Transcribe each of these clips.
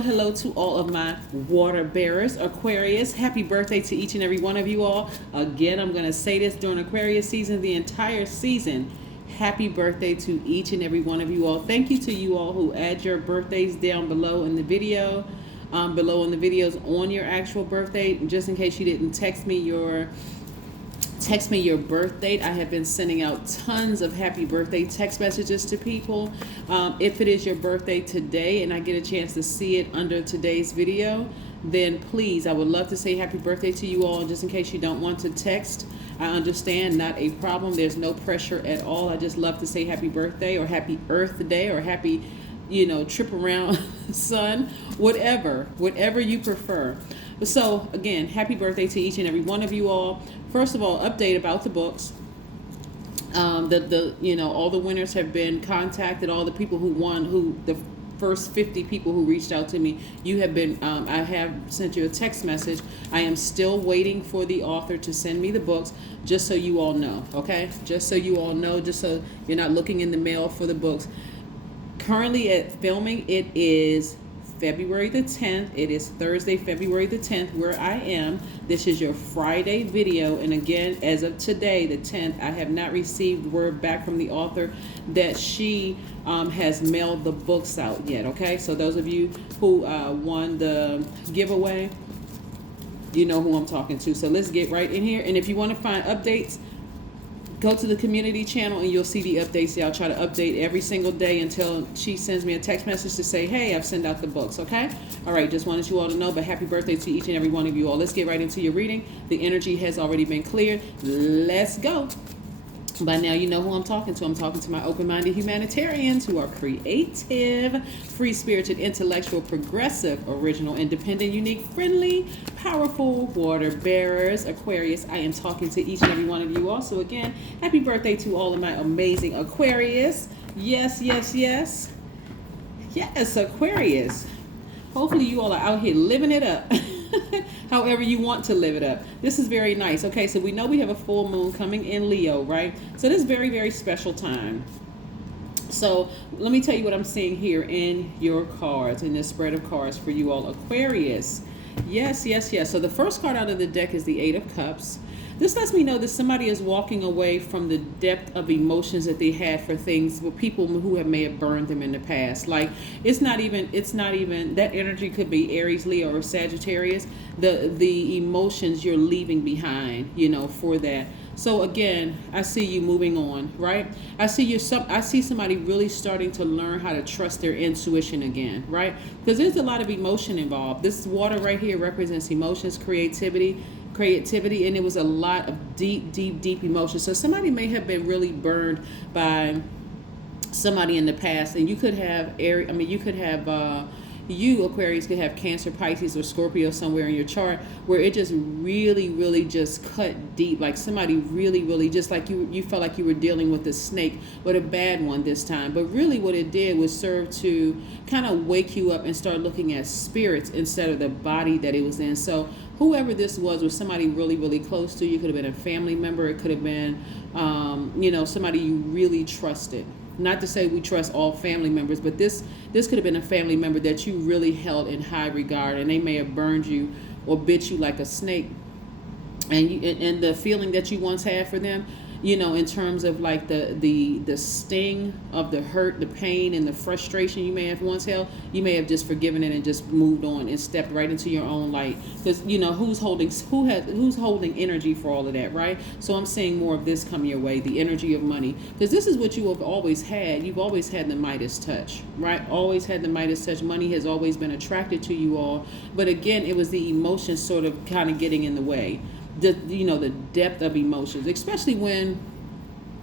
hello to all of my water bearers, Aquarius. Happy birthday to each and every one of you all. Again, I'm going to say this during Aquarius season, the entire season. Happy birthday to each and every one of you all. Thank you to you all who add your birthdays down below in the video, below in the videos on your actual birthday. Just in case you didn't text me your birth date, I have been sending out tons of happy birthday text messages to people. If it is your birthday today and I get a chance to see it under today's video, then please, I would love to say happy birthday to you all. Just in case you don't want to text, I understand, not a problem. There's no pressure at all. I just love to say happy birthday or happy Earth Day or happy, trip around sun, whatever you prefer. So again, happy birthday to each and every one of you all. First of all, update about the books. All the winners have been contacted. All the people who won, the first 50 people who reached out to me, you have been, I have sent you a text message. I am still waiting for the author to send me the books, just so you all know, okay? Just so you all know, just so you're not looking in the mail for the books. Currently at filming, it is February the 10th. It is Thursday, February the 10th, where I am. This is your Friday video. And again, as of today, the 10th, I have not received word back from the author that she has mailed the books out yet. Okay, so those of you who won the giveaway, you know who I'm talking to. So let's get right in here. And if you want to find updates, go to the community channel and you'll see the updates. I'll try to update every single day until she sends me a text message to say, hey, I've sent out the books, okay? All right, just wanted you all to know, but happy birthday to each and every one of you all. Let's get right into your reading. The energy has already been cleared. Let's go. By now, you know who I'm talking to. I'm talking to my open-minded humanitarians who are creative, free-spirited, intellectual, progressive, original, independent, unique, friendly, powerful water bearers. Aquarius, I am talking to each and every one of you also. Again, happy birthday to all of my amazing Aquarius. Yes, yes, yes. Yes, Aquarius. Hopefully you all are out here living it up. However you want to live it up. This is very nice. Okay, so we know we have a full moon coming in Leo, right? So this is very, very special time. So let me tell you what I'm seeing here in your cards, in this spread of cards for you all, Aquarius. Yes, yes, yes. So the first card out of the deck is the Eight of Cups. This lets me know that somebody is walking away from the depth of emotions that they had for things with people who may have burned them in the past. Like it's not even that energy could be Aries, Leo, or Sagittarius. The emotions you're leaving behind, for that. So again, I see you moving on, right? I see somebody really starting to learn how to trust their intuition again, right? Because there's a lot of emotion involved. This water right here represents emotions, creativity, and it was a lot of deep emotion. So somebody may have been really burned by somebody in the past, and you could have you Aquarius could have Cancer, Pisces, or Scorpio somewhere in your chart where it just really just cut deep, like somebody really just like you felt like you were dealing with a snake, but a bad one this time. But really what it did was serve to kind of wake you up and start looking at spirits instead of the body that it was in. So whoever this was somebody really close to you. Could have been a family member. It could have been somebody you really trusted. Not to say we trust all family members, but this could have been a family member that you really held in high regard, and they may have burned you or bit you like a snake. And the feeling that you once had for them, in terms of like the sting of the hurt, the pain, and the frustration you may have once held, you may have just forgiven it and just moved on and stepped right into your own light. Because who's holding energy for all of that, right? So I'm seeing more of this come your way, the energy of money, because this is what you have always had. You've always had the Midas touch, right? Always had the Midas touch. Money has always been attracted to you all, but again, it was the emotions sort of kind of getting in the way. The depth of emotions, especially when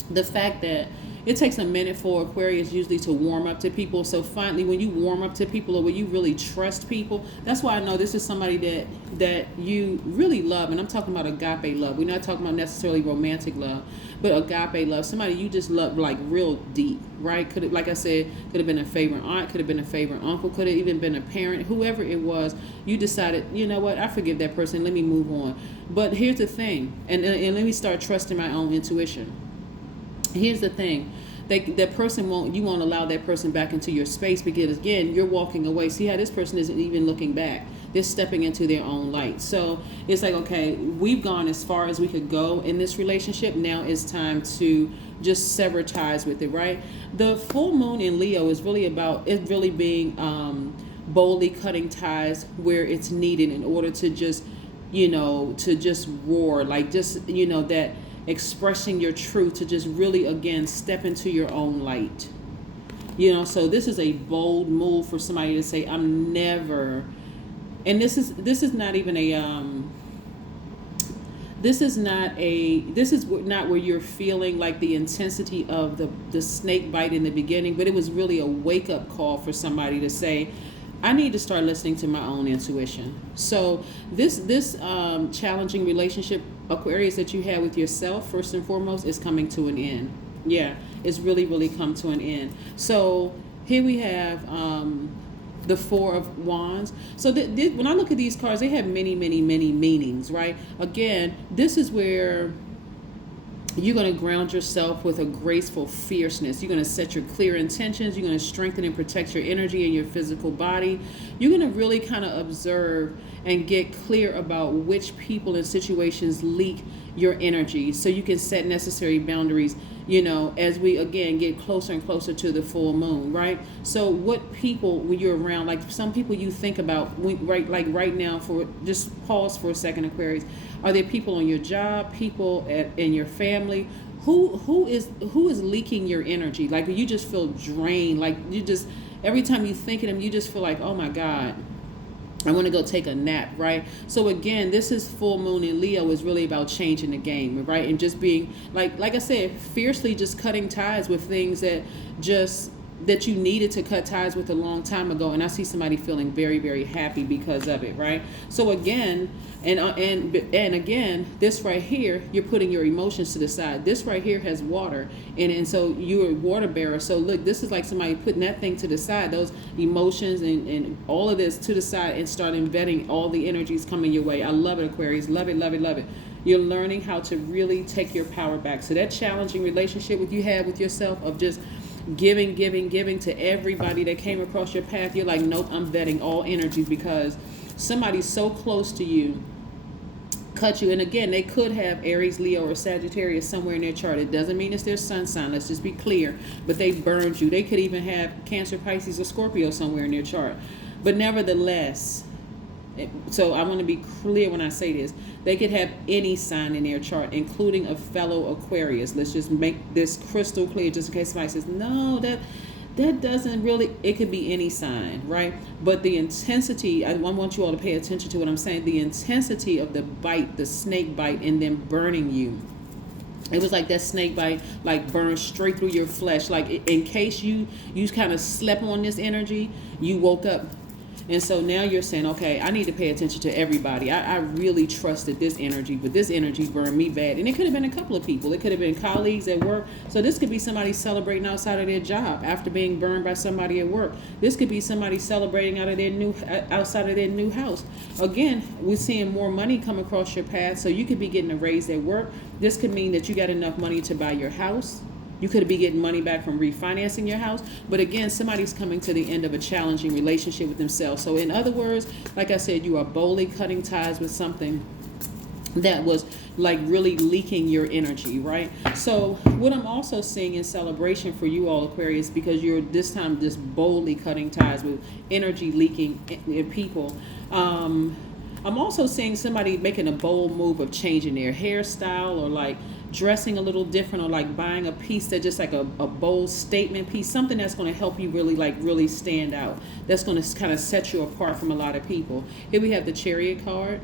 the fact that it takes a minute for Aquarius usually to warm up to people. So finally, when you warm up to people or when you really trust people, that's why I know this is somebody that you really love. And I'm talking about agape love. We're not talking about necessarily romantic love, but agape love. Somebody you just love like real deep, right? Could have, like I said, could have been a favorite aunt, could have been a favorite uncle, could have even been a parent, whoever it was. You decided, you know what, I forgive that person. Let me move on. But here's the thing, and let me start trusting my own intuition. Here's the thing. that person you won't allow that person back into your space, because again, you're walking away. See how this person isn't even looking back. They're stepping into their own light. So it's like, okay, we've gone as far as we could go in this relationship. Now it's time to just sever ties with it, right? The full moon in Leo is really about it really being boldly cutting ties where it's needed in order to just, to just roar, like just, that expressing your truth, to just really, again, step into your own light. So this is a bold move for somebody to say, I'm never, and this is not even this is not where you're feeling like the intensity of the snake bite in the beginning, but it was really a wake-up call for somebody to say, I need to start listening to my own intuition. So this challenging relationship, Aquarius, that you had with yourself, first and foremost, is coming to an end. Yeah, it's really, really come to an end. So here we have the Four of Wands. So when I look at these cards, they have many, many, many meanings, right? Again, this is where you're going to ground yourself with a graceful fierceness. You're going to set your clear intentions. You're going to strengthen and protect your energy and your physical body. You're going to really kind of observe and get clear about which people and situations leak your energy, so you can set necessary boundaries, as we, again, get closer and closer to the full moon, right? So what people, when you're around, like some people you think about, right now, for just pause for a second, Aquarius, are there people on your job, people in your family, who is leaking your energy? Like you just feel drained, like you just, every time you think of them, you just feel like, oh my God, I want to go take a nap, right? So again, this is full moon in Leo is really about changing the game, right? And just being, like I said, fiercely just cutting ties with things that you needed to cut ties with a long time ago. And I see somebody feeling very, very happy because of it, right? So again, and again, this right here, you're putting your emotions to the side. This right here has water, and so you're a water bearer. So look, this is like somebody putting that thing to the side, those emotions and all of this to the side, and start embedding all the energies coming your way. I love it, Aquarius. Love it, love it, love it. You're learning how to really take your power back. So that challenging relationship you had with yourself of just giving to everybody that came across your path, you're like, nope, I'm vetting all energies, because somebody's so close to you cut you. And again, they could have Aries, Leo, or Sagittarius somewhere in their chart. It doesn't mean it's their sun sign, let's just be clear, but they burned you. They could even have Cancer, Pisces, or Scorpio somewhere in their chart. But nevertheless, so I want to be clear when I say this, they could have any sign in their chart, including a fellow Aquarius. Let's just make this crystal clear, just in case somebody says, no, that doesn't really, it could be any sign, right? But the intensity, I want you all to pay attention to what I'm saying, the intensity of the bite, the snake bite, and them burning you. It was like that snake bite, like burned straight through your flesh. Like in case you kind of slept on this energy, you woke up. And so now you're saying, okay, I need to pay attention to everybody. I really trusted this energy, but this energy burned me bad. And it could have been a couple of people. It could have been colleagues at work. So this could be somebody celebrating outside of their job after being burned by somebody at work. This could be somebody celebrating outside of their new house. Again, we're seeing more money come across your path. So you could be getting a raise at work. This could mean that you got enough money to buy your house. You could be getting money back from refinancing your house. But again, somebody's coming to the end of a challenging relationship with themselves. So in other words, like I said, you are boldly cutting ties with something that was like really leaking your energy, right? So what I'm also seeing in celebration for you all, Aquarius, because you're this time just boldly cutting ties with energy leaking people. I'm also seeing somebody making a bold move of changing their hairstyle, or like dressing a little different, or like buying a piece that just like a bold statement piece, something that's going to help you really stand out, that's going to kind of set you apart from a lot of people. Here we have the Chariot card,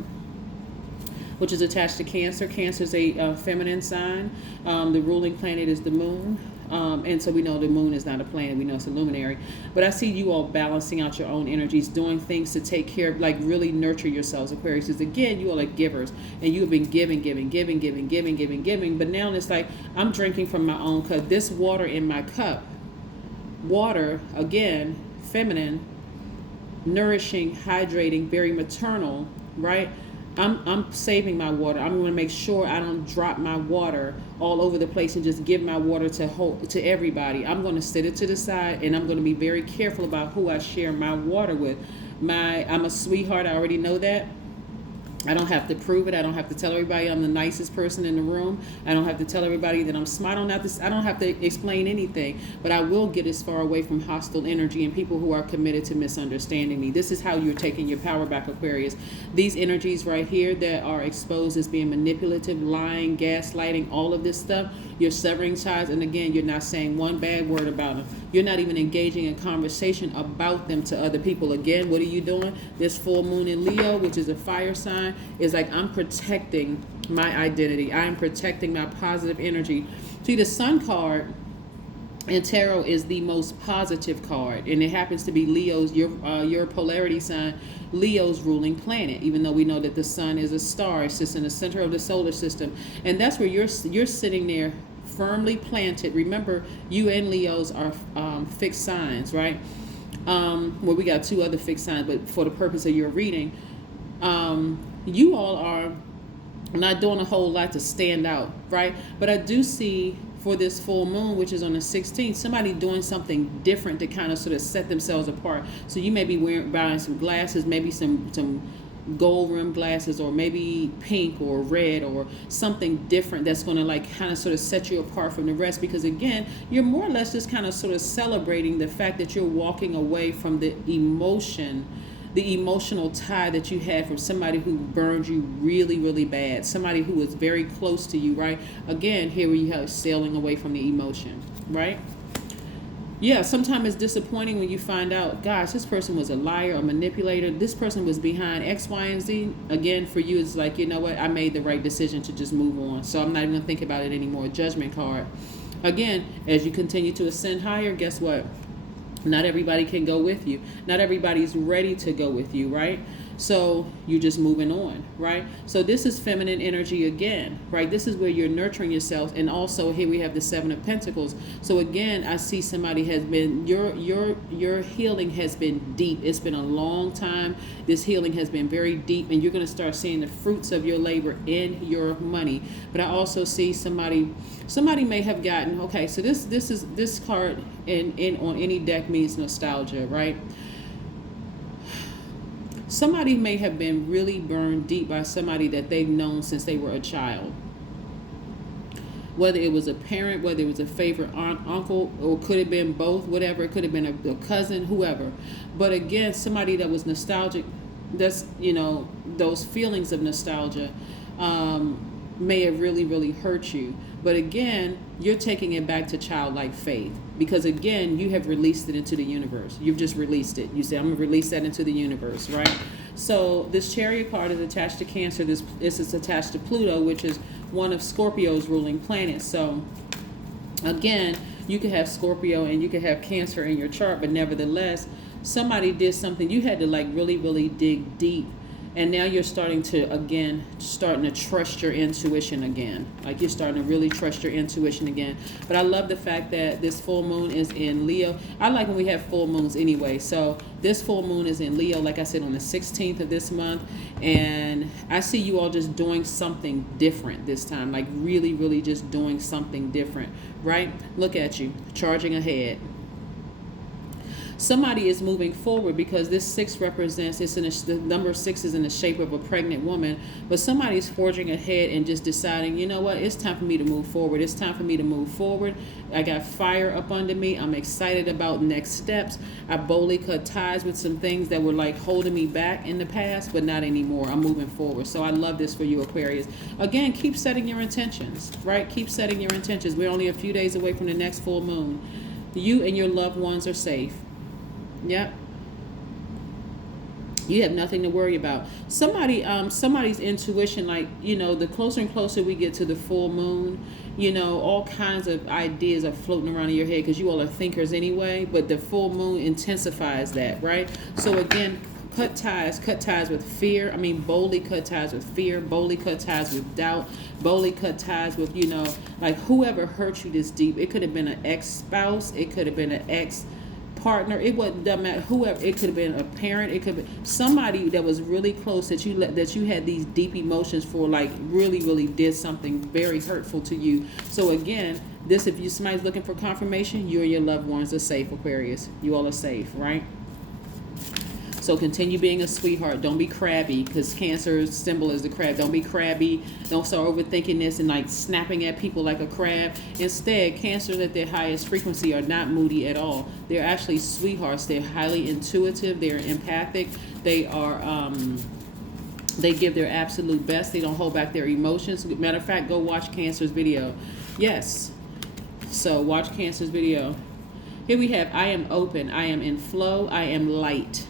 which is attached to Cancer. Cancer is a feminine sign. The ruling planet is the moon. And so we know the moon is not a planet, we know it's a luminary. But I see you all balancing out your own energies, doing things to take care of, like really nurture yourselves, Aquarius. Because again, you all are givers, and you have been giving. But now it's like, I'm drinking from my own cup. This water in my cup, water, again, feminine, nourishing, hydrating, very maternal, right? I'm saving my water. I'm going to make sure I don't drop my water all over the place and just give my water to everybody. I'm going to set it to the side, and I'm going to be very careful about who I share my water with. I'm a sweetheart. I already know that. I don't have to prove it. I don't have to tell everybody I'm the nicest person in the room. I don't have to tell everybody that I'm smart. I don't have to explain anything, but I will get as far away from hostile energy and people who are committed to misunderstanding me. This is how you're taking your power back, Aquarius. These energies right here that are exposed as being manipulative, lying, gaslighting, all of this stuff, you're severing ties. And again, you're not saying one bad word about them. You're not even engaging in conversation about them to other people. Again, what are you doing? This full moon in Leo, which is a fire sign, is like, I'm protecting my identity. I'm protecting my positive energy. See, the Sun card in tarot is the most positive card, and it happens to be Leo's, your polarity sign, Leo's ruling planet, even though we know that the Sun is a star. It's just in the center of the solar system, and that's where you're sitting there firmly planted. Remember, you and Leos are fixed signs, right? Well, we got two other fixed signs, but for the purpose of your reading, you all are not doing a whole lot to stand out, right? But I do see for this full moon, which is on the 16th, somebody doing something different to kind of sort of set themselves apart. So you may be buying some glasses, maybe some gold rim glasses, or maybe pink or red or something different that's going to like kind of sort of set you apart from the rest, because again, you're more or less just kind of sort of celebrating the fact that you're walking away from the emotional tie that you had from somebody who burned you really, really bad, somebody who was very close to you, right? Again, here we have sailing away from the emotion, right? Yeah, sometimes it's disappointing when you find out, gosh, this person was a liar, a manipulator. This person was behind X, Y, and Z. Again, for you, it's like, you know what? I made the right decision to just move on. So I'm not even going to think about it anymore. Judgment card. Again, as you continue to ascend higher, guess what? Not everybody can go with you. Not everybody's ready to go with you, right? So you're just moving on, right? So this is feminine energy again, right? This is where you're nurturing yourself. And also here we have the Seven of Pentacles. So again, I see somebody has been, your healing has been deep. It's been a long time. This healing has been very deep, and you're going to start seeing the fruits of your labor in your money. But I also see somebody may have gotten, okay, so this card in on any deck means nostalgia, right? Somebody may have been really burned deep by somebody that they've known since they were a child. Whether it was a parent, whether it was a favorite aunt, uncle, or could have been both, whatever. It could have been a cousin, whoever. But again, somebody that was nostalgic, that's, you know, those feelings of nostalgia may have really, really hurt you. But again, you're taking it back to childlike faith, because again, you have released it into the universe. You've just released it. You say, I'm going to release that into the universe, right? So this Chariot card is attached to Cancer. This is attached to Pluto, which is one of Scorpio's ruling planets. So again, you could have Scorpio and you could have Cancer in your chart, but nevertheless, somebody did something. You had to like really, really dig deep. And now you're starting to trust your intuition again. Like you're starting to really trust your intuition again. But I love the fact that this full moon is in Leo. I like when we have full moons anyway. So this full moon is in Leo, like I said, on the 16th of this month. And I see you all just doing something different this time. Like really, really just doing something different, right? Look at you, charging ahead. Somebody is moving forward, because this 6 represents, the number 6 is in the shape of a pregnant woman, but somebody's forging ahead and just deciding, you know what, it's time for me to move forward. It's time for me to move forward. I got fire up under me. I'm excited about next steps. I boldly cut ties with some things that were like holding me back in the past, but not anymore. I'm moving forward. So I love this for you, Aquarius. Again, keep setting your intentions, right? Keep setting your intentions. We're only a few days away from the next full moon. You and your loved ones are safe. Yep. You have nothing to worry about. Somebody's intuition, like, you know, the closer and closer we get to the full moon, you know, all kinds of ideas are floating around in your head, because you all are thinkers anyway, but the full moon intensifies that, right? So again, cut ties with fear. I mean, boldly cut ties with fear, boldly cut ties with doubt, boldly cut ties with, you know, like whoever hurt you this deep. It could have been an ex-spouse. It could have been an ex partner, doesn't matter, whoever, it could have been a parent, it could be somebody that was really close that you had these deep emotions for, like really did something very hurtful to you. So again, this, if somebody's looking for confirmation, you and your loved ones are safe, Aquarius. You all are safe, right? So continue being a sweetheart. Don't be crabby, because Cancer's symbol is the crab. Don't be crabby. Don't start overthinking this and like snapping at people like a crab. Instead, Cancers at their highest frequency are not moody at all. They're actually sweethearts. They're highly intuitive. They're empathic. They are they give their absolute best. They don't hold back their emotions. Matter of fact, go watch Cancer's video. Yes. So watch Cancer's video. Here we have, I am open. I am in flow. I am light.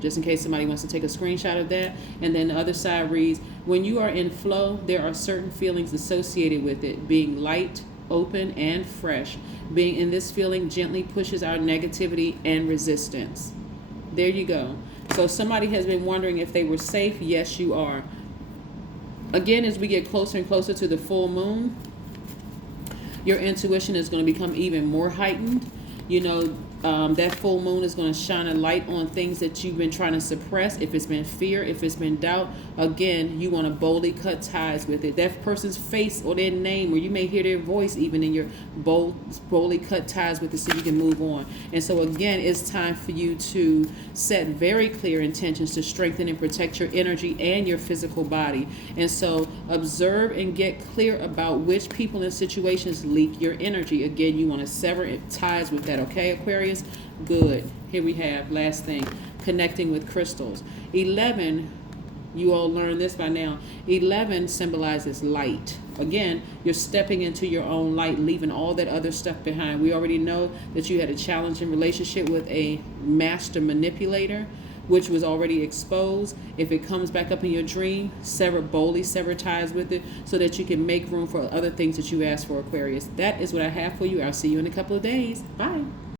Just in case somebody wants to take a screenshot of that. And then the other side reads, when you are in flow, there are certain feelings associated with it. Being light, open, and fresh. Being in this feeling gently pushes our negativity and resistance. There you go. So somebody has been wondering if they were safe. Yes, you are. Again, as we get closer and closer to the full moon, your intuition is going to become even more heightened. You know, that full moon is going to shine a light on things that you've been trying to suppress. If it's been fear, if it's been doubt, again, you want to boldly cut ties with it. That person's face or their name, or you may hear their voice even in your boldly cut ties with it so you can move on. And so again, it's time for you to set very clear intentions to strengthen and protect your energy and your physical body. And so observe and get clear about which people and situations leak your energy. Again, you want to sever ties with that, okay, Aquarius? Good. Here we have, last thing, connecting with crystals. 11, you all learned this by now. 11 symbolizes light. Again, you're stepping into your own light, leaving all that other stuff behind. We already know that you had a challenging relationship with a master manipulator, which was already exposed. If it comes back up in your dream, boldly sever ties with it so that you can make room for other things that you asked for, Aquarius. That is what I have for you. I'll see you in a couple of days. Bye.